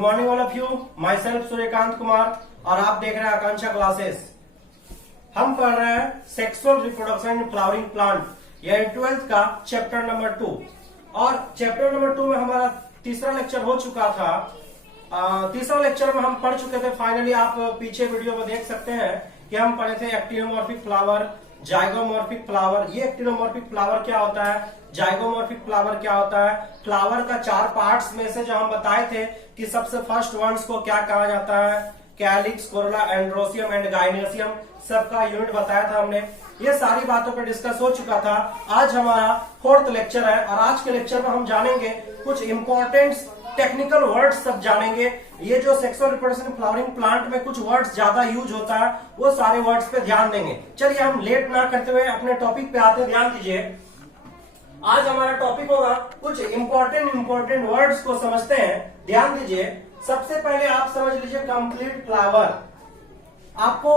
Morning all of you. My self Suryakant Kumar और आप देख रहे हैं आकांक्षा क्लासेस। हम पढ़ रहे हैं sexual reproduction in flowering plant, यह 12th का चैप्टर नंबर 2 और चैप्टर नंबर 2 में हमारा तीसरा लेक्चर हो चुका था। तीसरा लेक्चर में हम पढ़ चुके थे। फाइनली आप पीछे वीडियो में देख सकते हैं कि हम पढ़े थे एक्टिनोमॉर्फिक फ्लावर, जाइगोमॉर्फिक फ्लावर। ये एक्टिनोमॉर्फिक फ्लावर क्या होता है, जाइगोमॉर्फिक फ्लावर क्या होता है। फ्लावर का 4 पार्ट्स में से जो हम बताए थे कि सबसे फर्स्ट वंस को क्या कहा जाता है, कैलिक्स, कोरोला, एंड्रोसियम एंड गाइनेसियम, सबका यूनिट बताया था हमने। ये सारी बातों पर डिस्कस हो चुका था। आज हमारा 4th लेक्चर है और आज के लेक्चर में हम जानेंगे कुछ इंपॉर्टेंट टेक्निकल वर्ड्स सब जानेंगे। ये जो सेक्सुअल रिप्रोडक्शन फ्लावरिंग प्लांट में कुछ वर्ड्स ज्यादा यूज होता है, वो सारे वर्ड्स पे ध्यान देंगे। चलिए हम लेट ना करते हुए अपने टॉपिक पे आते, ध्यान दीजिए। आज हमारा टॉपिक होगा कुछ इंपॉर्टेंट वर्ड्स को समझते हैं। ध्यान दीजिए, सबसे पहले आप समझ लीजिए कंप्लीट फ्लावर। आपको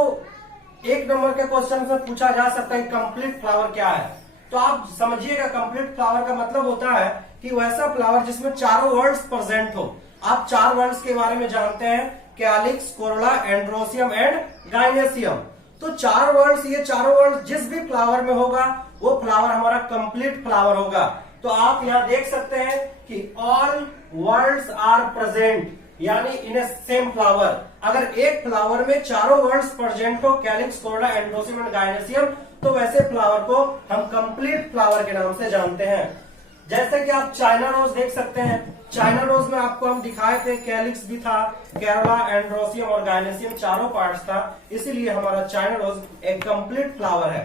1 नंबर के क्वेश्चन में पूछा जा सकता है कंप्लीट फ्लावर क्या है, तो आप समझिएगा कंप्लीट फ्लावर का मतलब होता है कि वैसा फ्लावर जिसमें चारों वर्ड्स प्रेजेंट हो। आप 4 वर्ड्स के बारे में जानते हैं, कैलिक्स, कोरोला, एंड्रोसियम एंड गाइनेसियम। तो 4 वर्ड्स, ये चारों वर्ड्स जिस भी फ्लावर में होगा वो फ्लावर हमारा कंप्लीट फ्लावर होगा। तो आप यहां देख सकते हैं कि ऑल वर्ड्स आर प्रेजेंट, यानी इन ए सेम फ्लावर। अगर एक फ्लावर में चारों वर्ड्स प्रेजेंट हो, कैलिक्स, कोरोला, एंड्रोसियम एंड गाइनेसियम, तो वैसे फ्लावर को हम कंप्लीट फ्लावर के नाम से जानते हैं। जैसे कि आप चाइना रोज देख सकते हैं। चाइना रोज में आपको हम दिखाए थे कैलिक्स भी था, कोरोला, एंड्रोसियम और गाइनेसियम चारों पार्ट्स था, इसीलिए हमारा चाइना रोज एक कंप्लीट फ्लावर है।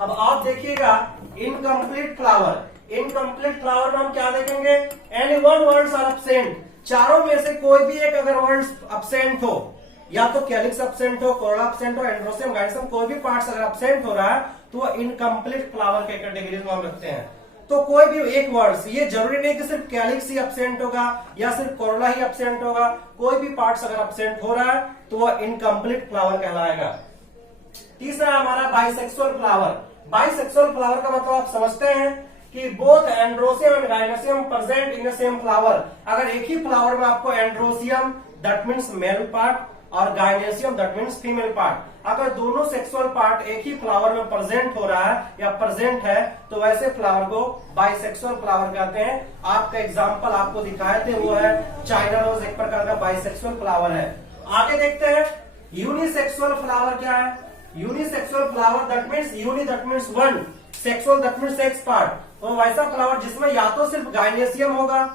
अब आप देखिएगा इनकम्प्लीट फ्लावर। इनकम्प्लीट फ्लावर में हम क्या देखेंगे, any one words are absent. चारों में से कोई भी एक अगर वर्ड्स एब्सेंट हो, या तो कैलिक्स एब्सेंट हो, कोरोला एब्सेंट हो, एंड्रोसियम, गाइनेसियम, कोई भी पार्ट्स अगर एब्सेंट हो रहा है तो वो इनकम्प्लीट फ्लावर के कैटेगरी में हम रखते हैं। तो कोई भी एक वर्ड्स, ये जरूरी नहीं कि सिर्फ कैलिक्स ही एब्सेंट होगा या सिर्फ कोरोला ही एब्सेंट होगा, कोई भी पार्ट्स अगर एब्सेंट हो रहा है तो वो इनकम्प्लीट फ्लावर कहलाएगा। तीसरा हमारा बाइसेक्सुअल फ्लावर। बाइसेक्सुअल फ्लावर का मतलब आप समझते हैं कि both androecium and gynoecium present in same flower. अगर एक ही फ्लावर में आपको androecium that means male part और gynoecium that means female part, अगर दोनों सेक्सुअल पार्ट एक ही फ्लावर में प्रेजेंट हो रहा है या प्रेजेंट है तो वैसे फ्लावर को बाइसेक्सुअल फ्लावर कहते हैं। आपका एग्जांपल आपको दिखाए थे वो है चाइना रोज, एक प्रकार का बाइसेक्सुअल फ्लावर है। आगे देखते हैं यूनिसेक्सुअल फ्लावर क्या है। Unisexual flower that means uni that means one, sexual that means sex part. तो वैसा फ्लावर जिसमें या तो सिर्फ गाइनेसियम होगा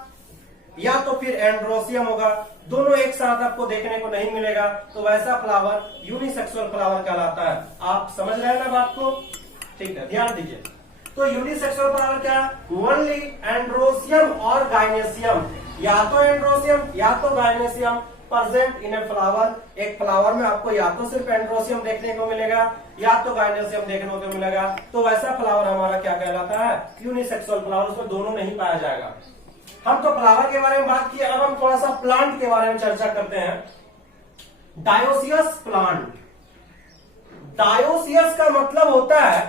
या तो फिर एंड्रोसियम होगा, दोनों एक साथ आपको देखने को नहीं मिलेगा, तो वैसा फ्लावर यूनिसेक्सुअल फ्लावर कहलाता है। आप समझ रहे हैं ना बात को, ठीक है, ध्यान दीजिए। तो यूनिसेक्सुअल फ्लावर क्या है, ओनली एंड्रोसियम और गाइनेसियम, या तो एंड्रोसियम या तो गाइनेसियम प्रेजेंट इन ए फ्लावर। एक फ्लावर में आपको या तो सिर्फ एंड्रोसियम देखने को मिलेगा या तो गाइनेसियम देखने को मिलेगा, तो वैसा फ्लावर हमारा क्या कहलाता है, यूनिसेक्सुअल फ्लावर। उसमें दोनों नहीं पाया जाएगा। हम तो फ्लावर के बारे में बात किए, अब हम थोड़ा सा प्लांट के बारे में चर्चा करते हैं। Dioecious plant. डायोसियस का मतलब होता है,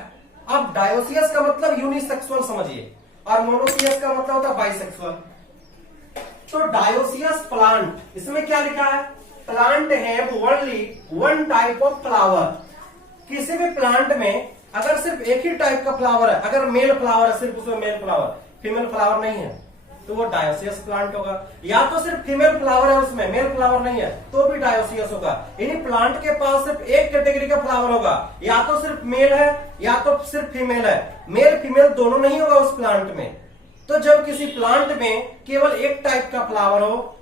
अब डायोसियस का मतलब यूनिसेक्सुअल समझिए और मोनोसियस का मतलब होता है बाइसेक्सुअल। तो डायोसियस प्लांट, इसमें क्या लिखा है, plant have only one type of flower. किसी भी प्लांट में अगर सिर्फ एक ही टाइप का फ्लावर है, अगर मेल फ्लावर है सिर्फ उसमें मेल फ्लावर, फीमेल फ्लावर नहीं है, तो वो डायोसियस प्लांट होगा। या तो सिर्फ फीमेल फ्लावर है उसमें, मेल फ्लावर नहीं है, तो भी डायोसियस होगा। यानी प्लांट के पास सिर्फ एक कैटेगरी का फ्लावर होगा, या तो सिर्फ मेल है या तो सिर्फ फीमेल है, मेल फीमेल दोनों नहीं होगा उस प्लांट में। तो जब किसी प्लांट में केवल एक टाइप का फ्लावर हो,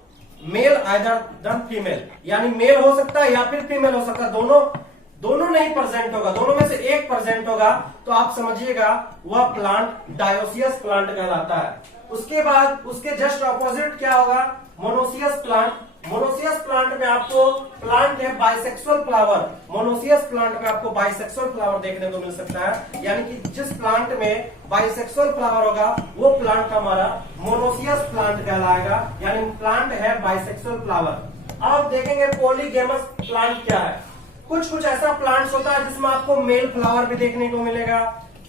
मेल आइदर देन फीमेल, यानी मेल हो सकता है या फिर फीमेल हो सकता है, दोनों नहीं प्रेजेंट होगा, दोनों में से एक प्रेजेंट होगा, तो आप समझिएगा वह प्लांट डायोसियस प्लांट कहलाता है। उसके बाद उसके जस्ट ऑपोजिट क्या होगा, मोनोसियस प्लांट। मोनोसियस प्लांट में आपको प्लांट है बाइसेक्सुअल फ्लावर, मोनोसियस प्लांट में आपको बाइसेक्सुअल फ्लावर देखने को मिल सकता है। यानी कि जिस प्लांट में बाइसेक्सुअल फ्लावर होगा वो प्लांट हमारा मोनोसियस प्लांट कहलाएगा, यानी प्लांट है बाइसेक्सुअल फ्लावर। अब देखेंगे पॉलीगैमस प्लांट क्या है। कुछ ऐसा प्लांट्स होता है जिसमें आपको मेल फ्लावर भी देखने को मिलेगा,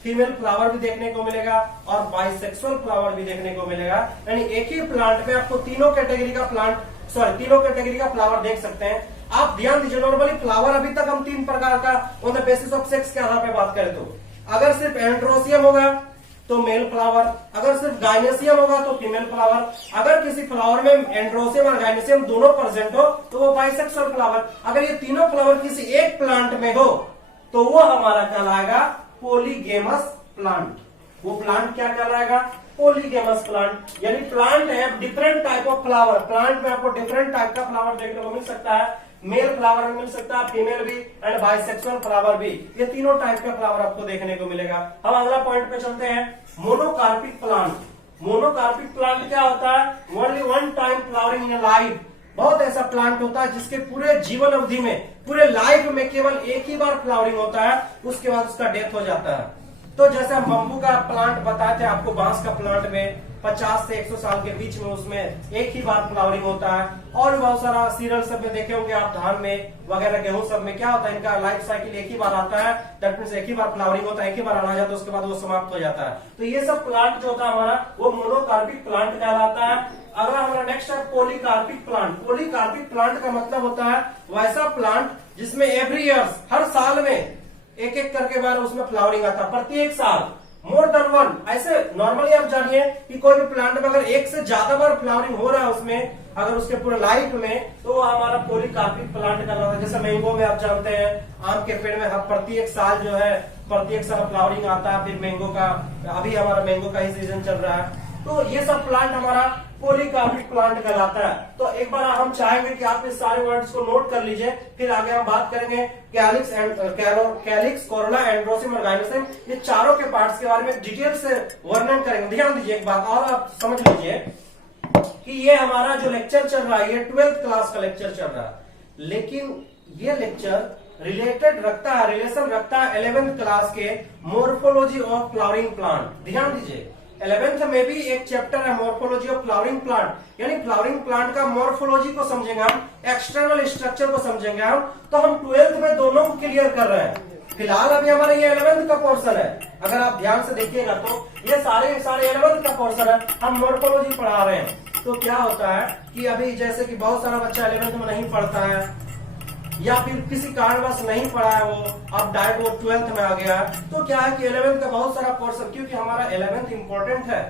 फीमेल फ्लावर भी देखने को मिलेगा और बाइसेक्सुअल फ्लावर भी देखने को मिलेगा। यानी एक ही प्लांट में आपको तीनों कैटेगरी का प्लांट सॉरी तीनों कैटेगरी का फ्लावर देख सकते हैं। आप ध्यान दीजिए, नॉर्मली फ्लावर अभी तक हम 3 प्रकार का on the basis of sex के आधार पे बात करें तो अगर सिर्फ एंड्रोसियम होगा तो मेल फ्लावर, अगर सिर्फ गाइनेसियम होगा तो फीमेल फ्लावर, अगर किसी फ्लावर में एंड्रोसियम और गाइनेसियम दोनों प्रेजेंट हो तो वो बाइसेक्सुअल फ्लावर, अगर ये तीनों फ्लावर किसी एक प्लांट में हो तो वो हमारा कहलाएगा पॉलीगेमस प्लांट। वो प्लांट क्या कहलाएगा? पॉलीगेमस प्लांट। यानी प्लांट है different type of flower, plant में आपको डिफरेंट टाइप का फ्लावर देखने को मिल सकता है, मेल फ्लावर मिल सकता है, फीमेल भी एंड बाइसेक्सुअल फ्लावर भी, ये तीनों टाइप का फ्लावर आपको देखने को मिलेगा। हम अगला पॉइंट पे चलते हैं, मोनोकार्पिक प्लांट। मोनोकार्पिक प्लांट क्या होता है? Only one time flowering in life. बहुत ऐसा प्लांट होता है जिसके पूरे जीवन अवधि में, पूरे लाइफ में केवल एक ही बार फ्लावरिंग होता है, उसके बाद उसका डेथ हो जाता है। तो जैसे हम बम्बू का प्लांट बताए थे आपको, बांस का प्लांट में 50 से 100 साल के बीच में उसमें एक ही बार फ्लावरिंग होता है। और भी बहुत सारा सीरियल सब में देखे होंगे आप, धान में वगैरह गेहूं सब में क्या होता है, इनका लाइफ साइकिल एक ही बार आता है, दैट मींस एक ही बार फ्लावरिंग होता है, एक ही बार आना जाता है, उसके बाद वो समाप्त हो जाता है। तो ये सब प्लांट जो होता है हमारा वो मोनोकार्पिक प्लांट कहलाता है। अगला हमारा नेक्स्ट है पॉलीकार्पिक प्लांट। पॉलीकार्पिक प्लांट का मतलब होता है वैसा प्लांट जिसमें एवरी ईयर, हर साल में एक एक करके बार उसमें फ्लावरिंग आता है, प्रत्येक साल मोर देन वन। ऐसे नॉर्मली आप जानिए कि कोई भी प्लांट में अगर एक से ज्यादा बार फ्लावरिंग हो रहा है उसमें, अगर उसके पूरे लाइफ में, तो वो हमारा पॉलीकार्पिक प्लांट कहलाता है। जैसे मैंगो में आप जानते हैं, आम के पेड़ में प्रत्येक साल जो है प्रत्येक साल फ्लावरिंग आता है, फिर मैंगो का, अभी हमारा मैंगो का ही सीजन चल रहा है। तो ये सब प्लांट हमारा पॉलीकार्पिक प्लांट कहलाता है। तो एक बार हम चाहेंगे कि आप इस सारे वर्ड्स को नोट कर लीजिए, फिर आगे हम बात करेंगे calyx and calyx, corona, androecium और गाइनेसियम, ये चारों के पार्ट्स के बारे में डिटेल से वर्णन करेंगे। ध्यान दीजिए एक बात और आप समझ लीजिए कि ये हमारा जो लेक्चर चल रहा है ये 12th क्लास का लेक्चर चल रहा है, लेकिन ये लेक्चर रिलेशन रखता है 11th क्लास के मोर्फोलॉजी ऑफ फ्लावरिंग प्लांट। ध्यान दीजिए 11th में भी एक चैप्टर है मोर्फोलॉजी ऑफ फ्लावरिंग प्लांट, यानी फ्लावरिंग प्लांट का मोर्फोलॉजी को समझेंगे हम, एक्सटर्नल स्ट्रक्चर को समझेंगे हम। तो हम 12th में दोनों को क्लियर कर रहे हैं। फिलहाल अभी हमारा ये 11th का पोर्शन है, अगर आप ध्यान से देखिएगा तो ये सारे 11th का पोर्शन है, हम मोर्फोलॉजी पढ़ा रहे हैं। तो क्या होता है कि अभी जैसे कि बहुत सारा बच्चा 11th में नहीं पढ़ता है या फिर किसी कारणवश नहीं पढ़ा है, वो अब डायरेक्ट वो 12th में आ गया है, तो क्या है कि 11th का बहुत सारा पोर्शन, क्योंकि हमारा 11th इंपॉर्टेंट है,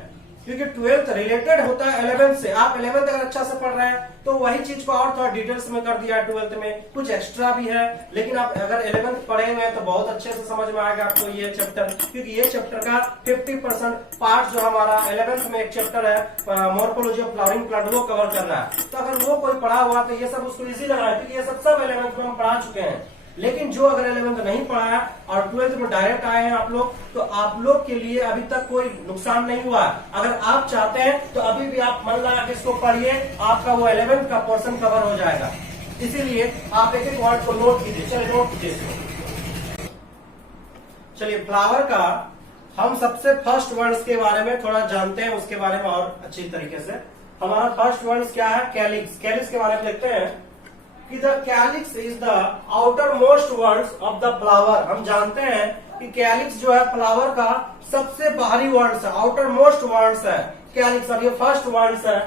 क्योंकि 12th रिलेटेड होता है 11th से। आप 11th अगर अच्छा से पढ़ रहे हैं तो वही चीज को और थोड़ा डिटेल्स में कर दिया है 12th में, कुछ एक्स्ट्रा भी है, लेकिन आप अगर 11th पढ़े हुए हैं तो बहुत अच्छे से समझ में आएगा आपको ये चैप्टर, क्योंकि ये चैप्टर का 50% पार्ट जो हमारा 11th में एक चैप्टर है मोर्फोलॉजी ऑफ फ्लावरिंग प्लांट, वो कवर कर रहा है। तो अगर वो कोई पढ़ा हुआ तो ये सब उसको इजी लग रहा है, क्योंकि ये सब 11th में हम पढ़ा चुके हैं। लेकिन जो अगर 11th नहीं पढ़ा है और 12th में डायरेक्ट आए हैं आप लोग, तो आप लोग के लिए अभी तक कोई नुकसान नहीं हुआ। अगर आप चाहते हैं तो अभी भी आप मन लगा के इसको पढ़िए, आपका वो 11th का पोर्शन कवर हो जाएगा। इसीलिए आप एक एक वर्ड को नोट कीजिए। चलिए नोट कीजिए। चलिए फ्लावर का हम सबसे फर्स्ट वर्ड्स के बारे में थोड़ा जानते हैं, उसके बारे में और अच्छी तरीके से। हमारा फर्स्ट वर्ड्स क्या है? कैलिक्स। कैलिक्स के बारे में देखते हैं कि the calyx is the outer most words of the flower. हम जानते हैं कि कैलिक्स जो है फ्लावर का सबसे बाहरी वर्ड्स है, आउटर मोस्ट वर्ड्स है कैलिक्स, और ये फर्स्ट वर्ड्स है।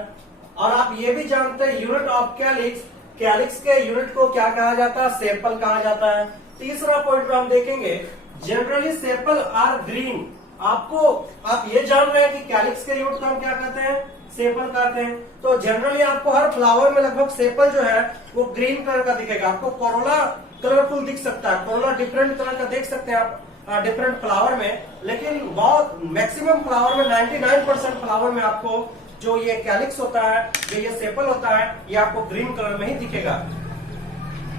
और आप ये भी जानते हैं यूनिट ऑफ कैलिक्स, कैलिक्स के यूनिट को क्या कहा जाता है? सेपल कहा जाता है। तीसरा पॉइंट में हम देखेंगे जनरली सेपल आर ग्रीन। आप ये जान रहे हैं कि कैलिक्स के यूनिट को हम क्या कहते हैं? सेपल कहते हैं। तो जनरली आपको हर फ्लावर में लगभग सेपल जो है वो ग्रीन कलर का दिखेगा। आपको कोरोला कलरफुल दिख सकता है, कोरोला डिफरेंट कलर का देख सकते हैं आप डिफरेंट फ्लावर में, लेकिन बहुत मैक्सिमम फ्लावर में 99% फ्लावर में आपको जो ये कैलिक्स होता है, जो ये सेपल होता है, ये आपको ग्रीन कलर में ही दिखेगा।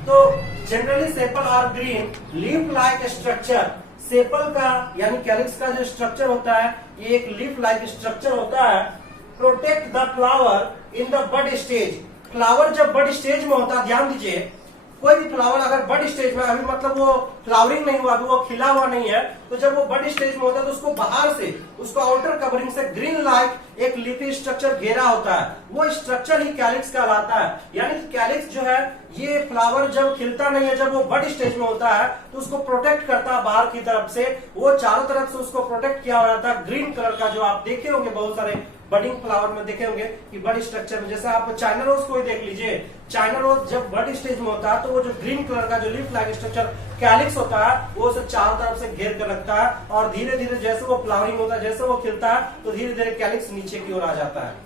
तो generally sepal are green, leaf like structure. Sepal का यानी कैलिक्स का जो स्ट्रक्चर होता है ये एक लीफ लाइक स्ट्रक्चर होता है। Protect the flower in the bud stage. Flower जब बड स्टेज में होता है, ध्यान दीजिए, कोई भी फ्लावर अगर बड स्टेज में, अभी मतलब वो फ्लावरिंग नहीं हुआ, अभी वो खिला हुआ नहीं है, तो जब वो बड स्टेज में होता है तो उसको बाहर से, उसको आउटर कवरिंग से ग्रीन लाइक एक लीफी स्ट्रक्चर घेरा होता है, वो स्ट्रक्चर ही कैलिक्स कहलाता है। यानी कैलिक्स जो है ये फ्लावर जब खिलता नहीं है, जब वो बड स्टेज में होता है तो उसको प्रोटेक्ट करता है बाहर की तरफ से, वो चारों तरफ से उसको प्रोटेक्ट किया हुआ रहता है। ग्रीन कलर का जो आप देखे होंगे बहुत सारे बडिंग फ्लावर में देखे होंगे कि बड स्ट्रक्चर में, जैसे आप चाइना रोज को ही देख लीजिए, चाइना रोज जब बड स्टेज में होता है तो वो जो ग्रीन कलर का जो लीफ लाइक स्ट्रक्चर कैलिक्स होता है वो उसे चारों तरफ से घेर कर रखता है, और धीरे धीरे जैसे वो फ्लावरिंग होता है, जैसे वो खिलता है तो धीरे धीरे कैलिक्स नीचे की ओर आ जाता है।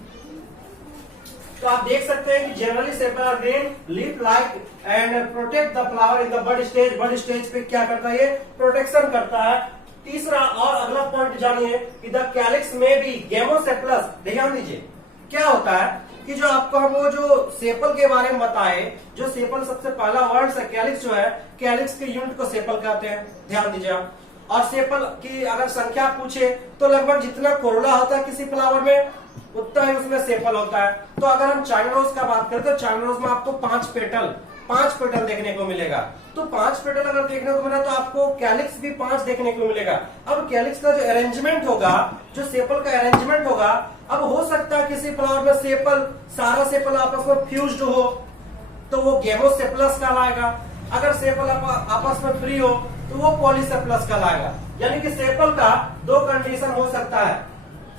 तो आप देख सकते हैं कि generally sepal are green leaf like and protect the flower in the bud stage. Bud stage पे क्या करता है, ये प्रोटेक्शन करता है। तीसरा और अगला पॉइंट जानिए कि द कैलिक्स में भी गेमोसेप्लस। ध्यान दीजिए क्या होता है कि जो आपको हम वो जो सेपल के बारे में बताए, जो सेपल सबसे पहला वर्ड है कैलिक्स जो है, कैलिक्स के यूनिट को सेपल कहते हैं। ध्यान दीजिए आप। और सेपल की अगर संख्या पूछे तो लगभग जितना कोरोला होता है किसी फ्लावर में उतना ही उसमें सेपल होता है। तो अगर हम चाइना रोज का बात करें तो चाइना रोज में आपको 5 पेटल देखने को मिलेगा। तो 5 पेटल अगर देखने को मिला तो आपको कैलिक्स भी 5 देखने को मिलेगा। अब कैलिक्स का जो अरेंजमेंट होगा, जो सेपल का अरेंजमेंट होगा, अब हो सकता है किसी फ्लावर में सेपल सारा सेपल आपस में फ्यूज्ड हो तो वो गेमोसेप्लस कहलाएगा। अगर सेपल आपस में फ्री हो तो वो पॉलीसेप्लस कहलाएगा। यानी कि सेपल का 2 कंडीशन हो सकता है।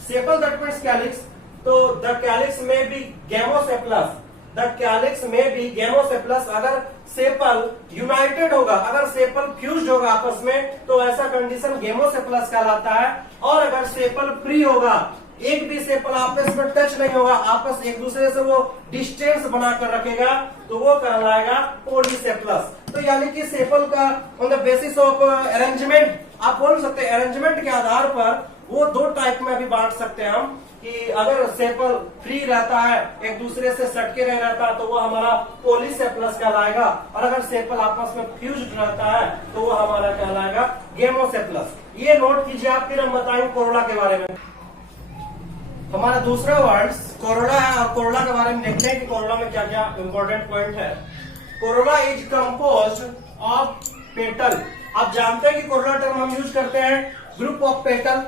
सेपल दैट मीन्स कैलिक्स, तो द कैलिक्स में भी गेमोसेप्लस, द कैलिक्स में भी गेमोसेप्लस। अगर सेपल यूनाइटेड होगा, अगर सेपल फ्यूज्ड होगा आपस में तो ऐसा कंडीशन गेमोसेप्लस कहलाता है। और अगर सेपल फ्री होगा, एक भी सेपल आपस में टच नहीं होगा, आपस एक दूसरे से वो डिस्टेंस बनाकर रखेगा तो वो कहलाएगा पॉलीसेप्लस। तो यानी कि सेपल का on the basis of arrangement, आप बोल सकते हैं अरेंजमेंट के आधार पर वो 2 टाइप में भी बांट सकते हैं हम कि अगर सेपल फ्री रहता है, एक दूसरे से सटके नहीं रहता तो वो हमारा पॉलीसेप्लस कहलाएगा, और अगर सेपल आपस में फ्यूज्ड रहता है तो वो हमारा कहलाएगा गेमोसेप्लस। ये नोट कीजिए आप, फिर हम बताएंगे कोरोला के बारे में। हमारा दूसरा वर्ड कोरोला है, और कोरोला के बारे में देखते हैं कि कोरोला में क्या क्या इंपॉर्टेंट पॉइंट है। Corolla is composed of petal. आप जानते हैं कि कोरोला टर्म हम यूज करते हैं ग्रुप ऑफ पेटल,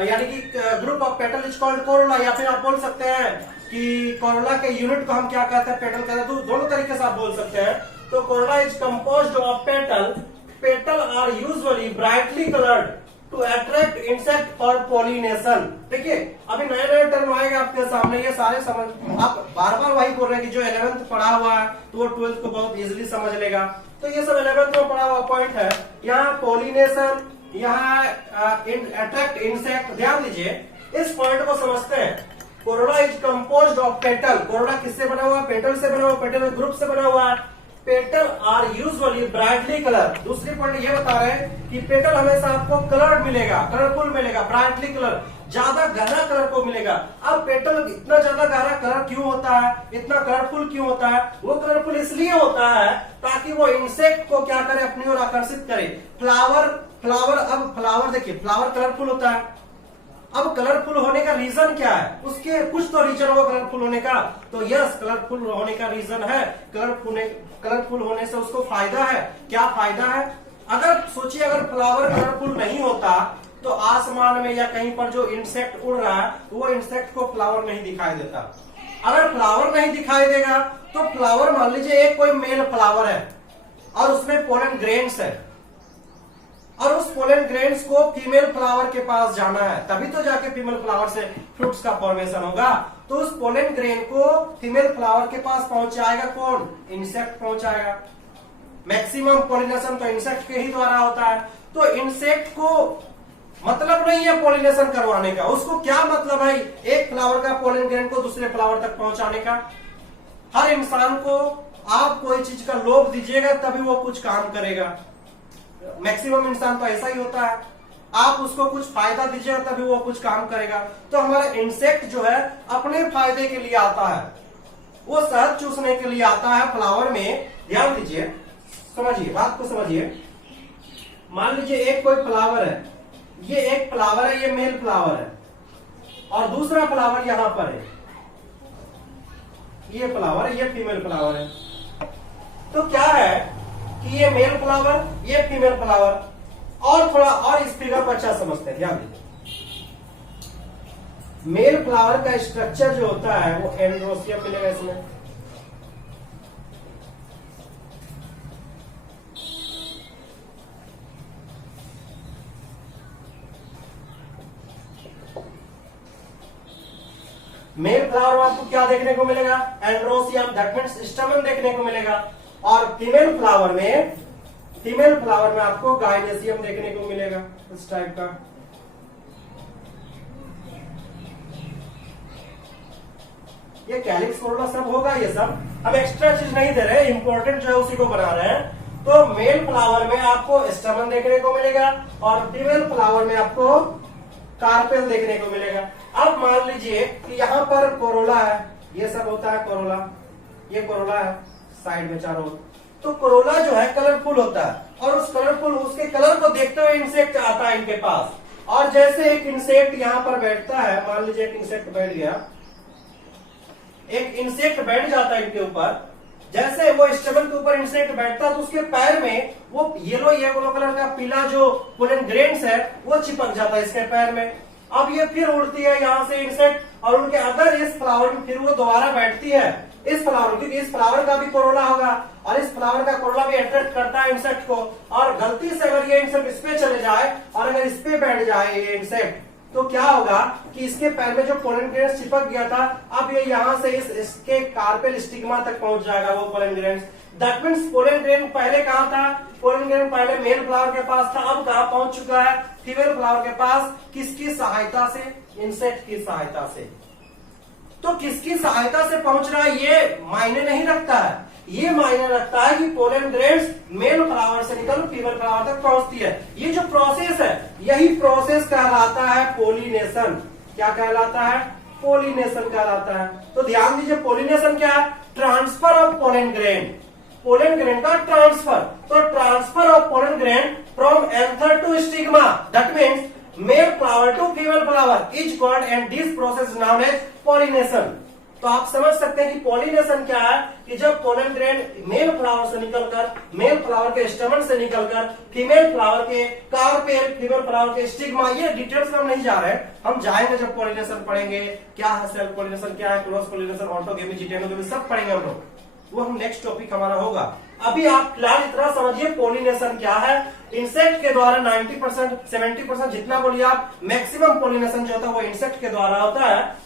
यानी कि group of petal is called Corolla, या फिर आप बोल सकते हैं कि कोरोला के यूनिट को हम क्या कहते हैं, पेटल कहते हैं। तो दोनों तरीके से आप बोल सकते हैं। तो corolla is composed of petal. Petal are usually brightly coloured to attract insect for pollination. देखिए अभी नए नए टर्म आएगा आपके सामने, ये सारे समझ, आप बार बार वही बोल रहे हैं कि जो 11th पढ़ा हुआ है तो वो 12th को बहुत इजीली समझ लेगा। तो ये सब 11th में पढ़ा हुआ पॉइंट है। यहाँ पॉलिनेशन, यहाँ अट्रैक्ट इंसेक्ट। ध्यान दीजिए इस पॉइंट को समझते हैं। Corolla is composed of petal. Corolla किससे बना हुआ है, पेटल से बना हुआ, पेटल ग्रुप से बना हुआ है। Petal are usually brightly colour. दूसरी पॉइंट ये बता रहे हैं कि पेटल हमेशा आपको कलर्ड मिलेगा, कलरफुल मिलेगा, ब्राइटली कलर, ज्यादा गहरा कलर को मिलेगा। अब पेटल इतना ज्यादा गहरा कलर क्यों होता है, इतना कलरफुल क्यों होता है? वो कलरफुल इसलिए होता है ताकि वो इंसेक्ट को क्या करे, अपनी ओर आकर्षित करे। अब फ्लावर देखिए, फ्लावर कलरफुल होता है। अब कलरफुल होने का रीजन क्या है, उसके कुछ तो रीजन होगा कलरफुल होने का। तो यस, कलरफुल होने का रीजन है, कलरफुल होने से उसको फायदा है। क्या फायदा है? अगर सोचिए अगर फ्लावर कलरफुल नहीं होता तो आसमान में या कहीं पर जो इंसेक्ट उड़ रहा है वो इंसेक्ट को फ्लावर नहीं दिखाई देता। अगर फ्लावर नहीं दिखाई देगा तो फ्लावर, मान लीजिए एक कोई मेल फ्लावर है और उसमें पोलन ग्रेन्स है, और उस पोलन ग्रेन्स को फीमेल फ्लावर के पास जाना है, तभी तो जाके फीमेल फ्लावर से फ्रूट्स का फॉर्मेशन होगा। तो उस पोलन ग्रेन को फीमेल फ्लावर के पास पहुंचाएगा कौन? इंसेक्ट पहुंचाएगा। मैक्सिमम पोलिनेशन तो इंसेक्ट के ही द्वारा होता है। तो इंसेक्ट को मतलब नहीं है पोलिनेशन करवाने का, उसको क्या मतलब है एक फ्लावर का पोलन ग्रेन को दूसरे फ्लावर तक पहुंचाने का। हर इंसान को आप कोई चीज का लोभ दीजिएगा तभी वो कुछ काम करेगा। मैक्सिमम इंसान तो ऐसा ही होता है, आप उसको कुछ फायदा दीजिएगा तभी वो कुछ काम करेगा। तो हमारा इंसेक्ट जो है अपने फायदे के लिए आता है, वो शहद चूसने के लिए आता है फ्लावर में। ध्यान दीजिए, समझिए बात को समझिए। मान लीजिए एक कोई फ्लावर है, ये एक फ्लावर है, ये मेल फ्लावर है, और दूसरा फ्लावर यहां पर है, ये फ्लावर है, ये फीमेल फ्लावर है। तो क्या है कि ये मेल फ्लावर, ये फीमेल फ्लावर। और थोड़ा और इस फिगर को अच्छा समझते हैं, ध्यान दीजिए। मेल फ्लावर का स्ट्रक्चर जो होता है वो एंड्रोसियम मिलेगा इसमें, मेल फ्लावर में आपको क्या देखने को मिलेगा? एंड्रोसियम, दैट मीन्स स्टमन देखने को मिलेगा। और फीमेल फ्लावर में आपको गाइनेसियम देखने को मिलेगा, इस टाइप का। ये कैलिक्स कोरोला सब होगा, ये सब हम एक्स्ट्रा चीज नहीं दे रहे, इंपॉर्टेंट जो है उसी को बना रहे हैं। तो मेल फ्लावर में आपको स्टमन देखने को मिलेगा और फीमेल फ्लावर में आपको कार्पेल देखने को मिलेगा। अब मान लीजिए कि यहाँ पर कोरोला है, ये सब होता है कोरोला, ये कोरोला है साइड में चारों ओर। तो कोरोला जो है कलरफुल होता है और उसके कलर को देखते हुए इंसेक्ट आता है इनके पास। और जैसे एक इंसेक्ट यहाँ पर बैठता है, मान लीजिए एक इंसेक्ट बैठ गया, एक इंसेक्ट बैठ जाता है इनके ऊपर। जैसे वो स्टेबल के ऊपर इंसेक्ट बैठता है तो उसके पैर में वो येलो कलर का पीला जो पोलन ग्रेन्स है वो चिपक जाता है इसके पैर में। अब ये फिर उड़ती है यहाँ से इंसेक्ट और उनके अदर इस फ्लावर में फिर वो दोबारा बैठती है इस फ्लावर, क्योंकि इस फ्लावर का भी कोरोला होगा और इस फ्लावर का कोरोला भी अट्रैक्ट करता है इंसेक्ट को। और गलती से अगर ये इंसेक्ट इस पे चले जाए और अगर इस पे बैठ जाए ये इंसेक्ट, तो क्या होगा कि इसके पैर में जो पोलन ग्रेन्स चिपक गया था, अब ये यहाँ से इसके कार्पेल स्टिग्मा तक पहुंच जाएगा वो pollen grains. That means pollen grain पहले कहाँ था? पोलन ग्रेन पहले मेल फ्लावर के पास था, अब कहाँ पहुंच चुका है? फीमेल फ्लावर के पास। किसकी सहायता से? इंसेक्ट की सहायता से। तो किसकी सहायता से पहुंच रहा है ये मायने नहीं रखता है, ये मायने रखता है कि पोलन ग्रेन्स मेल फ्लावर से निकल फीमेल फ्लावर तक पहुंचती है। ये जो प्रोसेस है यही प्रोसेस कहलाता है पोलिनेशन। क्या कहलाता है? पोलिनेशन कहलाता है। तो ध्यान दीजिए, पोलिनेशन क्या है? Transfer of pollen grain, pollen grain का ट्रांसफर। तो transfer of pollen grain from anther to stigma, that means male flower to female flower is called and this process known as pollination. तो आप समझ सकते हैं कि पॉलिनेशन क्या है कि जब पोलन ग्रेन मेल फ्लावर से निकलकर, मेल फ्लावर के स्टमन से निकलकर फीमेल फ्लावर के कार्पेल, फीमेल फ्लावर के स्टिग्मा, ये डिटेल्स में हम नहीं जा रहे हैं, हम जाएंगे जब पॉलिनेशन पढ़ेंगे, क्या है सेल्फ पॉलिनेशन, क्या है क्रॉस पॉलिनेशन, ऑटोगेमी, जिटेनोगेमी, सब पढ़ेंगे हम लोग, वो हम नेक्स्ट टॉपिक हमारा होगा। अभी आप फिलहाल इतना समझिए पोलिनेशन क्या है। इंसेक्ट के द्वारा 90%, 70% जितना बोलिए आप, मैक्सिमम पोलिनेशन जो होता है वो इंसेक्ट के द्वारा होता है।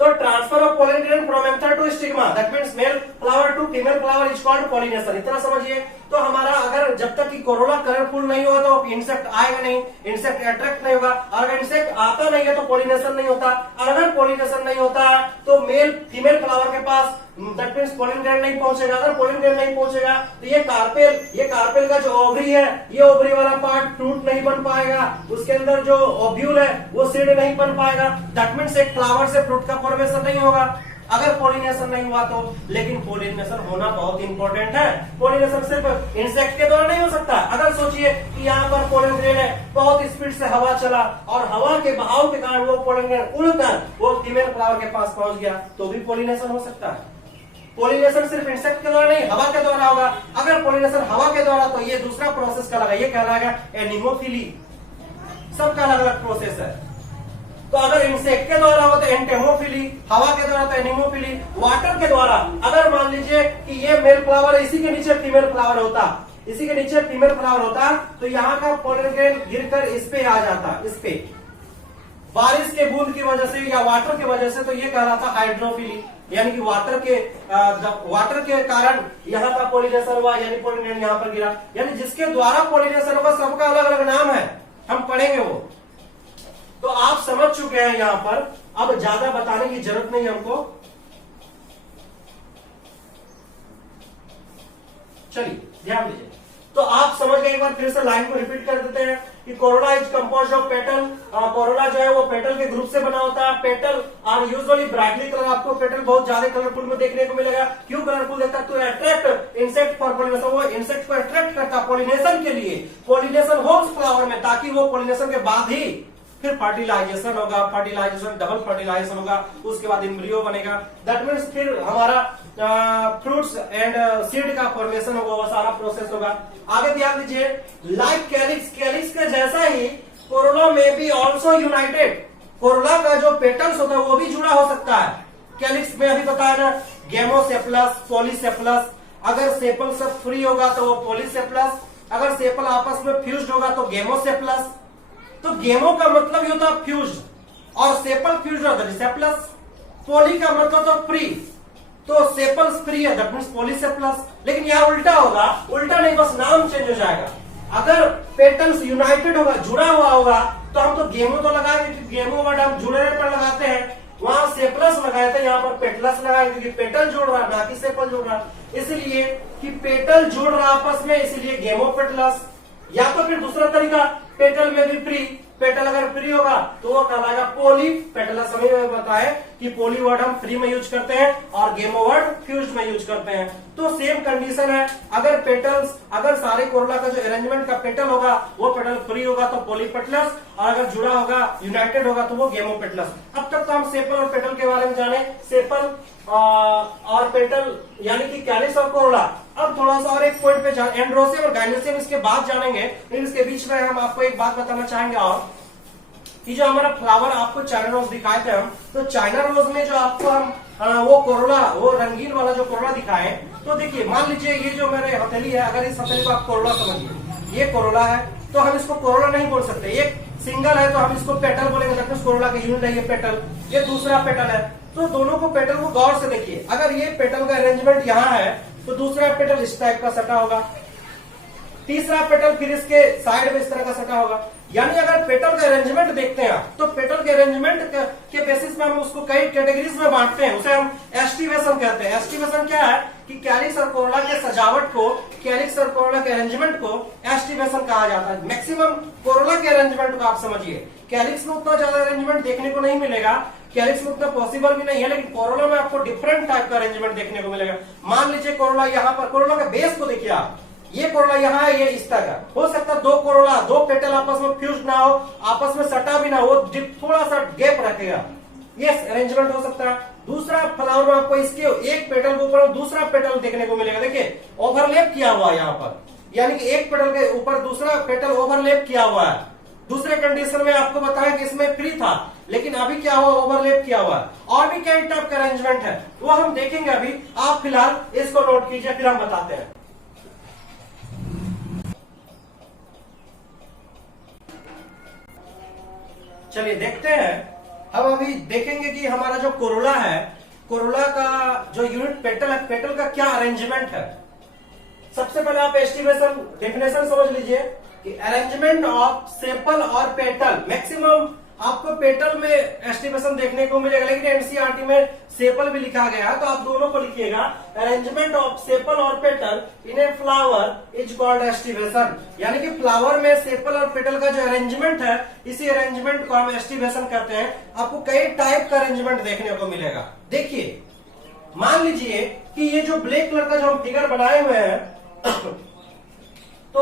तो transfer of pollen grain from anther to stigma, that means male flower to female flower is called pollination. इतना समझिए। तो हमारा अगर जब तक कि कोरोला कलरफुल नहीं हुआ तो इंसेक्ट आएगा नहीं, इंसेक्ट अट्रैक्ट नहीं होगा। और अगर इंसेक्ट आता नहीं है तो पॉलिनेशन नहीं होता। और अगर पॉलिनेशन नहीं होता है तो मेल फीमेल फ्लावर के पास दैट मीन्स पोलन ग्रेन नहीं पहुंचेगा। अगर पोलन ग्रेन नहीं पहुंचेगा तो ये कार्पेल का जो ओवरी है, ये ओवरी वाला पार्ट फ्रूट नहीं बन पाएगा, उसके अंदर जो ओव्यूल है वो सीड नहीं बन पाएगा। दैट मीन्स एक फ्लावर से फ्रूट का फॉर्मेशन नहीं होगा अगर पोलिनेशन नहीं हुआ तो। लेकिन पोलिनेशन होना बहुत इंपॉर्टेंट है। पोलिनेशन सिर्फ इंसेक्ट के द्वारा नहीं हो सकता। अगर सोचिए कि यहाँ पर पोलन ग्रेन है, बहुत स्पीड से हवा चला और हवा के बहाव के कारण वो पोलन ग्रेन उड़कर वो फीमेल फ्लावर के पास पहुंच गया, तो भी पोलिनेशन हो सकता है। पोलिनेशन सिर्फ इंसेक्ट के द्वारा नहीं, हवा के द्वारा होगा। अगर पोलिनेशन हवा के द्वारा तो ये दूसरा प्रोसेस कहलाएगा, ये कहलाएगा एनिमोफिली। सबका अलग अलग प्रोसेस है। तो अगर इंसेक्ट के द्वारा हो तो एंटेमोफिली, हवा के द्वारा तो एनिमोफिली, वाटर के द्वारा अगर मान लीजिए कि ये मेल फ्लावर है, इसी के नीचे फीमेल फ्लावर होता, इसी के नीचे फीमेल फ्लावर होता, तो यहाँ का पोलन ग्रेन गिरकर इस पे आ जाता, इस पे बारिश के बूंद की वजह से या वाटर की वजह से, तो ये कहलाता हाइड्रोफिली। यानी कि वाटर के कारण यहाँ का पोलिनेशन हुआ, यानी पोलन ग्रेन यहाँ पर गिरा। यानी जिसके द्वारा पोलिनेशन होगा सबका अलग अलग नाम है, हम पढ़ेंगे वो। तो आप समझ चुके हैं यहाँ पर, अब ज्यादा बताने की जरूरत नहीं हमको। चलिए ध्यान दीजिए। तो आप समझ गए, एक बार फिर से लाइन को रिपीट कर देते हैं कि Corolla is composed of petal. Corolla जो है वो पेटल के ग्रुप से बना होता है। Petal are usually brightly colour, आपको पेटल बहुत ज्यादा कलरफुल में देखने को मिलेगा। क्यों कलरफुल देखता है? तो अट्रैक्ट इंसेक्ट फॉर पोलिनेशन, वो इंसेक्ट को अट्रैक्ट करता है पोलिनेशन के लिए। पोलिनेशन होम्स फ्लावर में, ताकि वो पोलिनेशन के बाद ही फिर फर्टिलाइजेशन होगा, फर्टिलाइजेशन डबल फर्टिलाइजेशन होगा, उसके बाद एम्ब्रियो बनेगा। दैट मीन्स फिर हमारा फ्रूट्स एंड सीड का फॉर्मेशन होगा, वो सारा प्रोसेस होगा। आगे ध्यान दीजिए, लाइक कैलिक्स, कैलिक्स के जैसा ही कोरोला में भी ऑल्सो यूनाइटेड, कोरोला का जो पेटल्स होता है वो भी जुड़ा हो सकता है। कैलिक्स में अभी बताया ना, गेमोसेप्लस, पॉलीसेप्लस। अगर सेपल सब फ्री होगा तो वो पॉलीसेप्लस, अगर सेपल आपस में फ्यूज्ड होगा तो गेमोसेप्लस। तो गेमो का मतलब ये होता है फ्यूज्ड और सेपल फ्यूज्ड होता है सेप्लस। पोली का मतलब तो फ्री, तो सेपल्स फ्री है, दैट मीन्स पॉलीसेपलस। लेकिन यहाँ उल्टा होगा, उल्टा नहीं, बस नाम चेंज हो जाएगा। अगर पेटल्स यूनाइटेड होगा, जुड़ा हुआ होगा, तो हम तो गेमो तो लगाएंगे, क्योंकि गेमो वर्ड हम जुड़े पर लगाते हैं, वहां सेपलस लगाए थे, यहाँ पर पेटलस लगाएंगे, क्योंकि पेटल जुड़ रहा है ना कि सेपल जुड़ रहा है, इसलिए कि पेटल जुड़ रहा आपस में, इसलिए गेमोपेटलस। या तो फिर दूसरा तरीका, पेटल में भी फ्री, पेटल अगर फ्री होगा तो वो कहलाएगा पोली पेटलस। हमें बताए कि पोली वर्ड हम फ्री में यूज करते हैं और गेमो वर्ड फ्यूज्ड में यूज करते हैं। तो सेम कंडीशन है, अगर पेटल्स, अगर सारे कोरोला का जो अरेंजमेंट का पेटल होगा वो पेटल फ्री होगा तो पोलीपेटलस, और अगर जुड़ा होगा, यूनाइटेड होगा तो वो गेमोपेटलस। अब तक तो हम सेपल और पेटल के बारे में जाने, सेपल और पेटल यानी कि कैलिक्स और कोरोला। अब थोड़ा सा और एक पॉइंट पे एंड्रोसियम और गाइनोसियम इसके बाद जानेंगे, लेकिन इसके बीच में हम आपको एक बात बताना चाहेंगे और कि जो हमारा फ्लावर आपको चाइना रोज दिखाए थे हम, तो चाइना रोज में जो आपको हम वो कोरोला, वो रंगीन वाला जो कोरोला दिखाए, तो देखिए मान लीजिए ये जो मेरे हथेली है, अगर इस हथेली को आप कोरोला समझिए, ये कोरोला है, तो हम इसको कोरोला नहीं बोल सकते। ये सिंगल है तो हम इसको पेटल बोलेंगे, कोरोला का यूनिट है ये पेटल, ये दूसरा पेटल है। तो दोनों को पेटल को गौर से देखिए, अगर ये पेटल का अरेंजमेंट यहाँ है तो दूसरा पेटल इस टाइप का सटा होगा, तीसरा पेटल फिर इसके साइड में इस तरह का सटा होगा। यानी अगर पेटल का अरेंजमेंट देखते हैं आप, तो पेटल के अरेंजमेंट के बेसिस पे हम उसको कई कैटेगरीज में बांटते हैं, उसे हम एस्टिवेशन कहते हैं। एस्टिवेशन क्या है कि कैलिक्स और कोरोला के सजावट को, कैलिक्स और कोरोला के अरेंजमेंट को एस्टिवेशन कहा जाता है। मैक्सिमम कोरोला के अरेंजमेंट को आप समझिए, कैलिक्स में उतना ज्यादा अरेंजमेंट देखने को नहीं मिलेगा, कैलिक्स में उतना पॉसिबल भी नहीं है, लेकिन कोरोला में आपको डिफरेंट टाइप का अरेंजमेंट देखने को मिलेगा। मान लीजिए कोरोला यहाँ पर, कोरोला का बेस को देखिए आप, ये कोरोला यहाँ है, ये इस तरह का हो सकता है, दो कोरोला, दो पेटल आपस में फ्यूज ना हो, आपस में सटा भी ना हो, थोड़ा सा गैप रखेगा, ये अरेंजमेंट हो सकता है। दूसरा फ्लावर में आपको इसके एक पेटल के ऊपर दूसरा पेटल देखने को मिलेगा, देखिए ओवरलैप किया हुआ है यहाँ पर, यानी कि एक पेटल के ऊपर दूसरा पेटल ओवरलैप किया हुआ है। दूसरे कंडीशन में आपको बताया कि इसमें फ्री था, लेकिन अभी क्या हुआ, ओवरलैप किया हुआ है। और भी कई टाइप का अरेंजमेंट है, वो हम देखेंगे अभी, आप फिलहाल इसको नोट कीजिए, फिर हम बताते हैं। चलिए देखते हैं, हम अभी देखेंगे कि हमारा जो कोरोला है, कोरोला का जो यूनिट पेटल है, पेटल का क्या अरेंजमेंट है। सबसे पहले आप एस्टिमेशन डेफिनेशन समझ लीजिए कि अरेंजमेंट ऑफ सेपल और पेटल, मैक्सिमम आपको पेटल में एस्टिमेशन देखने को मिलेगा, लेकिन एनसीईआरटी में सेपल भी लिखा गया है, तो आप दोनों को लिखिएगा। अरेंजमेंट ऑफ सेपल और petal in a flower is called aestivation, यानी कि फ्लावर में सेपल और पेटल का जो अरेंजमेंट है, इसी अरेंजमेंट को हम एस्टिवेशन कहते हैं। आपको कई टाइप का अरेंजमेंट देखने को मिलेगा। देखिए मान लीजिए कि ये जो ब्लैक कलर का जो हम फिगर बनाए हुए हैं तो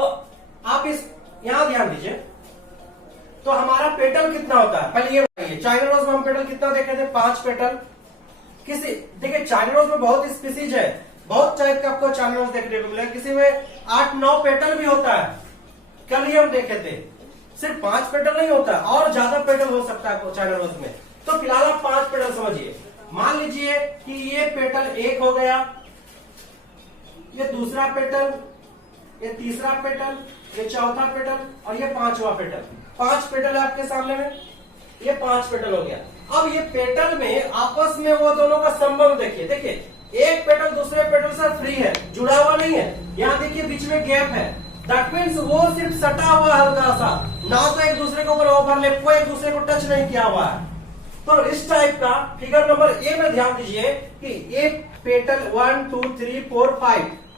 आप इस यहां ध्यान दीजिए, तो हमारा पेटल कितना होता है, पहले ये बताइए। चाइना रोज में हम पेटल कितना देखे थे, 5 पेटल। किसी देखिए चाइना रोज में बहुत स्पीसीज है, बहुत टाइप का आपको चाइना रोज देखने को मिलेगा, किसी में 8-9 पेटल भी होता है। कल ही हम देखे थे, सिर्फ 5 पेटल नहीं होता, और ज्यादा पेटल हो सकता है चाइना रोज में। तो फिलहाल आप 5 पेटल समझिए। मान लीजिए कि ये पेटल 1 हो गया, ये दूसरा पेटल, ये तीसरा पेटल, ये चौथा पेटल और ये 5वां पेटल। 5 पेटल है आपके सामने में, ये 5 पेटल हो गया। अब ये पेटल में आपस में वो दोनों का संबंध देखिए, देखिए एक पेटल दूसरे पेटल से फ्री है, जुड़ा हुआ नहीं है। यहाँ देखिए बीच में गैप है, दैट मीन्स वो सिर्फ सटा हुआ हल्का सा, ना तो एक दूसरे के ऊपर ओवरलैप, वो एक दूसरे को टच नहीं किया हुआ है। तो इस टाइप का फिगर नंबर ए में ध्यान दीजिए कि एक पेटल 1 2 3 4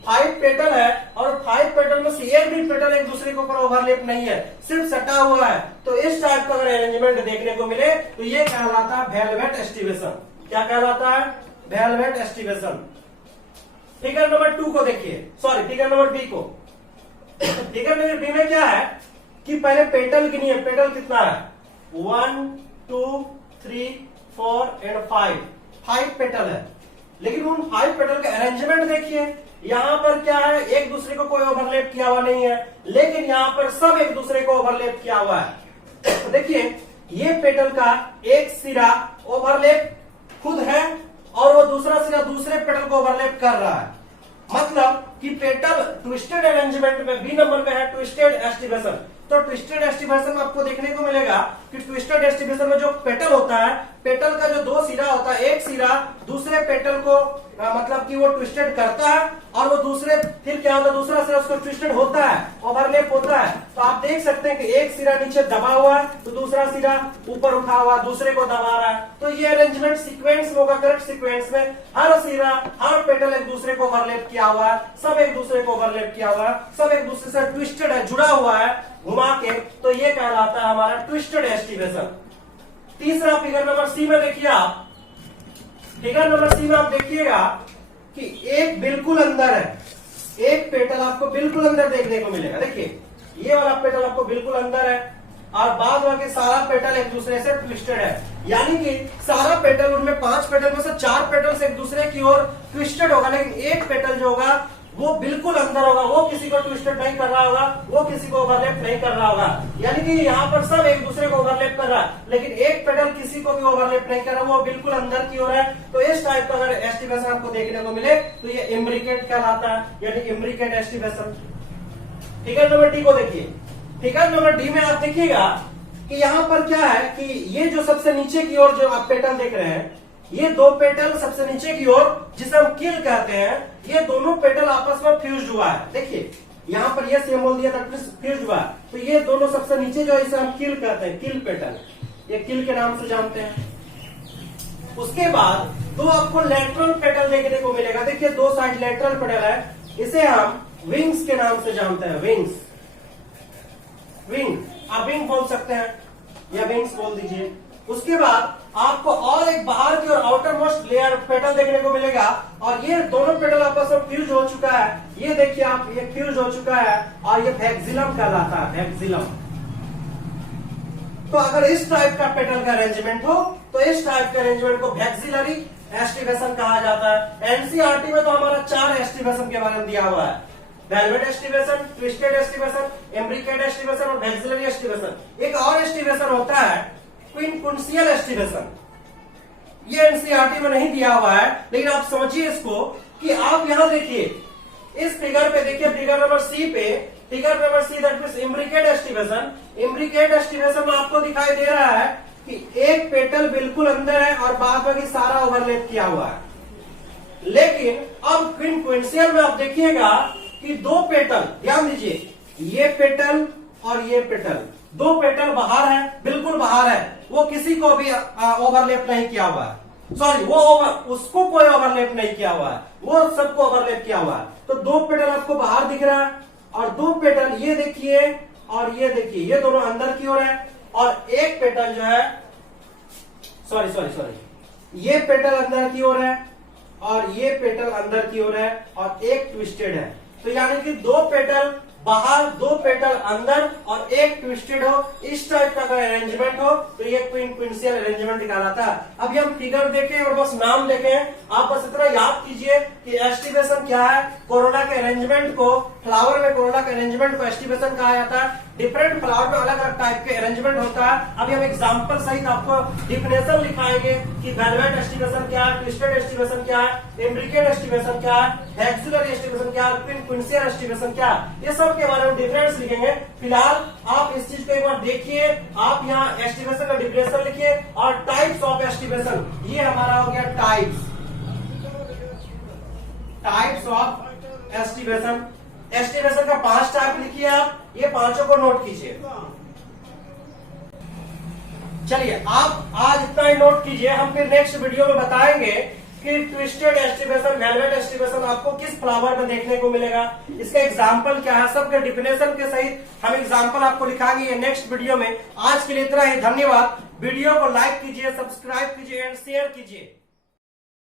5 पेटल है, और 5 पेटल में से एक भी पेटल एक दूसरे के ऊपर ओवरलैप नहीं है, सिर्फ सटा हुआ है। तो इस टाइप का अगर अरेंजमेंट देखने को मिले तो ये कहलाता है वेलवेट एस्टिवेशन। क्या कहलाता है, वेलवेट एस्टिवेशन। फिगर नंबर 2 को देखिए, सॉरी फिगर नंबर बी को। फिगर नंबर बी में क्या है कि पहले पेटल गिनिए, पेटल कितना है, 1 2 3 4 एंड 5 पेटल है। लेकिन उन 5 पेटल का अरेंजमेंट देखिए, यहाँ पर क्या है, एक दूसरे को कोई ओवरलैप किया हुआ नहीं है, लेकिन यहाँ पर सब एक दूसरे को ओवरलैप किया हुआ है। देखिए ये पेटल का एक सिरा ओवरलैप खुद है और वो दूसरा सिरा दूसरे पेटल को ओवरलैप कर रहा है। मतलब कि पेटल ट्विस्टेड अरेंजमेंट में बी नंबर में है ट्विस्टेड एस्टिवेशन। तो ट्विस्टेड एस्टिवेशन में आपको देखने को मिलेगा कि ट्विस्टेड एस्टिवेशन में जो पेटल होता है, पेटल का जो दो सिरा होता है, एक सिरा दूसरे पेटल को मतलब कि वो ट्विस्टेड करता है और वो दूसरे फिर क्या होता है, दूसरा सिरा उसको ट्विस्टेड होता है, ओवरलैप होता है। तो आप देख सकते हैं कि एक सिरा नीचे दबा हुआ है तो दूसरा सिरा ऊपर उठा हुआ दूसरे को दबा रहा है। तो ये अरेंजमेंट सीक्वेंस में होगा, करेक्ट सीक्वेंस में हर सिरा हर पेटल एक दूसरे को ओवरलैप किया हुआ है, सब एक दूसरे को ओवरलैप किया हुआ है, सब एक दूसरे से ट्विस्टेड है, जुड़ा हुआ है घुमा के। तो ये कहलाता है हमारा ट्विस्टेड एस्टिवेशन। तीसरा फिगर नंबर सी में देखिए आप, फिगर नंबर सी में आप देखिएगा कि एक बिल्कुल अंदर है, एक पेटल आपको बिल्कुल अंदर देखने को मिलेगा। देखिए ये वाला पेटल आपको बिल्कुल अंदर है और बाद बाकी सारा पेटल एक दूसरे से ट्विस्टेड है, यानी कि सारा पेटल उनमें 5 पेटल में से 4 पेटल से एक दूसरे की ओर ट्विस्टेड होगा, लेकिन एक पेटल जो होगा वो बिल्कुल अंदर होगा, वो किसी को ट्विस्टेड नहीं कर रहा होगा, वो किसी को ओवरलैप नहीं कर रहा होगा। यानी कि यहाँ पर सब एक दूसरे को ओवरलैप कर रहा है, लेकिन एक पेडल किसी को भी ओवरलैप नहीं कर रहा, वो बिल्कुल अंदर की ओर है। तो इस टाइप का अगर एस्टिवेशन आपको देखने को मिले तो ये इम्ब्रिकेट कहलाता है, यानी imbricate aestivation. Figure number D को देखिए, फिगर नंबर डी में आप देखिएगा कि यहाँ पर क्या है कि ये जो सबसे नीचे की ओर जो आप पेटल देख रहे हैं, ये दो पेटल सबसे नीचे की ओर जिसे हम किल कहते हैं, ये दोनों पेटल आपस में फ्यूज हुआ है। देखिए यहाँ पर ये सिंबल दिया था फ्यूज हुआ है, तो ये दोनों सबसे नीचे जो है इसे हम किल कहते हैं, किल पेटल, ये किल के नाम से जानते हैं। उसके बाद दो आपको लेटरल पेटल देखने को मिलेगा। देखिए दो साइड लेटरल पेटल है, इसे हम विंग्स के नाम से जानते हैं, विंग्स, विंग, आप विंग बोल सकते हैं या विंग्स बोल दीजिए। उसके बाद आपको और एक बाहर की और आउटर मोस्ट लेयर पेटल देखने को मिलेगा और ये दोनों पेटल आपस में फ्यूज हो चुका है। ये देखिए आप, ये फ्यूज हो चुका है और ये वैक्सिलम कहलाता है, वैक्सिलम। तो अगर इस टाइप का पेटल का अरेंजमेंट हो तो इस टाइप के अरेंजमेंट को वैक्सिलरी एस्टिवेशन कहा जाता है। एनसीईआरटी में तो हमारा 4 एस्टिवेशन के बारे में दिया हुआ है, velvet aestivation, twisted aestivation, imbricate aestivation और वैक्सिलरी एस्टिवेशन। एक और एस्टिवेशन होता है क्विंकुंशियल एस्टिवेशन, ये एनसीईआरटी में नहीं दिया हुआ है, लेकिन आप समझिए इसको कि आप यहां देखिए इस फिगर पे, देखिए फिगर नंबर सी पे, figure number see that means imbricate aestivation. Imbricate aestivation में आपको दिखाई दे रहा है कि एक पेटल बिल्कुल अंदर है और बाद बाकी सारा ओवरलैप किया हुआ है। लेकिन अब क्विंकुंशियल में आप देखिएगा कि दो पेटल, ध्यान दीजिए, ये पेटल और ये पेटल, दो पेटल बाहर है, बिल्कुल बाहर है, वो किसी को भी ओवरलैप नहीं किया हुआ है। सॉरी, वो उसको कोई ओवरलैप नहीं किया हुआ है, वो सबको ओवरलैप किया हुआ है। तो दो पेटल आपको बाहर दिख रहा है और दो पेटल ये देखिए और ये देखिए, ये दोनों अंदर की ओर है और एक पेटल जो है, सॉरी, ये पेटल अंदर की ओर है और ये पेटल अंदर की ओर है और एक ट्विस्टेड है। तो यानी कि दो पेटल बाहर, दो पेटल अंदर और एक ट्विस्टेड हो, इस टाइप का अगर अरेंजमेंट हो तो ये क्विंकुंशियल अरेंजमेंट कहलाता है। अभी हम फिगर देखें और बस नाम देखें, आप बस इतना याद कीजिए कि एस्टिवेशन क्या है। कोरोना के अरेंजमेंट को, फ्लावर में कोरोना के अरेंजमेंट को एस्टिवेशन कहा जाता है। डिफरेंट फ्लावर में अलग अलग टाइप के अरेंजमेंट होता है। अभी हम एग्जाम्पल सहित आपको डिफिनेशन लिखाएंगे कि वेलवेट एस्टिवेशन क्या है, ट्विस्टेड एस्टिवेशन क्या है, इम्ब्रिकेट एस्टिवेशन क्या है, वैक्सिलरी एस्टिवेशन क्या है, क्विंकुंशियल एस्टिवेशन क्या है, ये सब के बारे में डिफरेंस लिखेंगे। फिलहाल आप इस चीज को एक बार देखिए, आप यहाँ एस्टिवेशन का डिफिनेशन लिखिए और टाइप्स ऑफ एस्टिवेशन, ये हमारा हो गया types, types of aestivation. Estimation का 5 टाइप लिखिए आप, ये पांचों को नोट कीजिए। चलिए आप आज इतना ही नोट कीजिए, हम फिर नेक्स्ट वीडियो में बताएंगे कि ट्विस्टेड एस्टिवेशन, वेलवेट एस्टिवेशन आपको किस फ्लावर में देखने को मिलेगा, इसका एग्जाम्पल क्या है, सबके डिफिनेशन के सहित हम एग्जाम्पल आपको लिखाएंगे नेक्स्ट वीडियो में। आज के लिए इतना ही, धन्यवाद। वीडियो को लाइक कीजिए, सब्सक्राइब कीजिए एंड शेयर कीजिए।